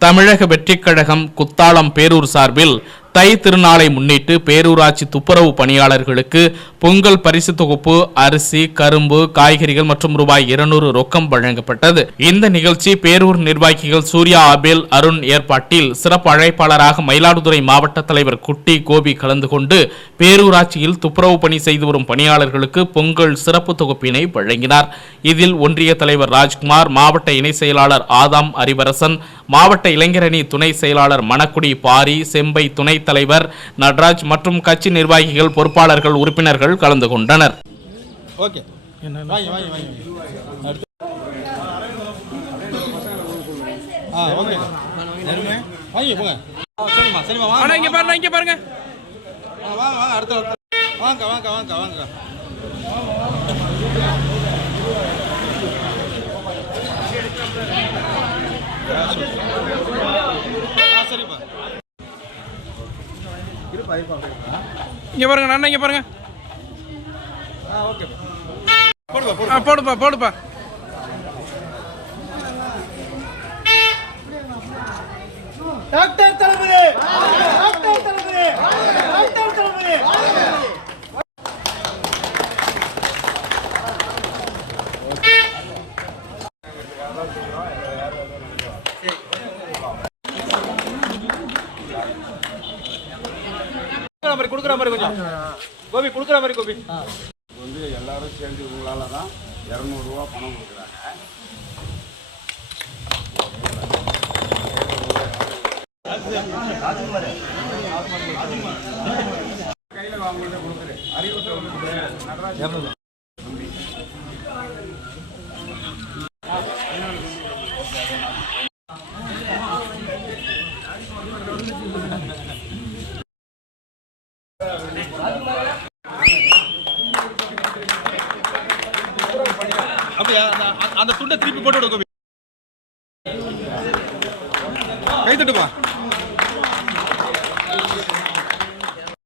தமிழக வெற்றிக் கழகம் குத்தாலம் பேரூர் சார்பில் தை திருநாளை முன்னிட்டு பேரூராட்சி துப்புரவு பணியாளர்களுக்கு பொங்கல் பரிசு தொகுப்பு அரிசி கரும்பு காய்கறிகள் மற்றும் ரூபாய் இருநூறு ரொக்கம் வழங்கப்பட்டது. இந்த நிகழ்ச்சி பேரூர் நிர்வாகிகள் சூர்யா அபேல் அருண் ஏற்பாட்டில் சிறப்பு அழைப்பாளராக மயிலாடுதுறை மாவட்ட தலைவர் குட்டி கோபி கலந்து கொண்டு பேரூராட்சியில் துப்புரவு பணி செய்து வரும் பணியாளர்களுக்கு பொங்கல் சிறப்பு தொகுப்பினை வழங்கினார். இதில் ஒன்றிய தலைவர் ராஜ்குமார் மாவட்ட இணை செயலாளர் ஆதாம் அறிவரசன் மாவட்ட இளைஞரணி துணை செயலாளர் மணக்குடி பாரி செம்பை துணை தலைவர் நடராஜ் மற்றும் கட்சி நிர்வாகிகள் பொறுப்பாளர்கள் உறுப்பினர்கள் கலந்து கொண்டனர். ஓகே. வாங்கி வாங்கி வாங்கி அடுத்து. ஆ ஓகே. வாங்கி போங்க. ஆ, சரிம்மா சரிம்மா வாங்க. அண்ணா இங்க பாருங்க இங்க பாருங்க. ஆ, வாங்க வாங்க அடுத்த. வாங்க வாங்க வாங்க வாங்க. ஆ சரிப்பா. இங்கே பாருங்க அண்ணா இங்கே பாருங்க. ஆ ஓகே போடுப்பா போடு ஆ போடுப்பா. போடுப்பா doctor Thalapathy doctor Thalapathy doctor Thalapathy மாதிரி கொடுக்குற மாதிரி கொஞ்சம். கோபி கொடுக்குற மாதிரி கோபி. வந்து எல்லாரும் சேர்ந்து உங்களால தான் இரநூறுவா பணம் கொடுக்குறாங்க. கையில் கொடுக்குறேன் அப்படியா? அந்த- அந்த துண்டை திருப்பி போட்டு விடு கோபி.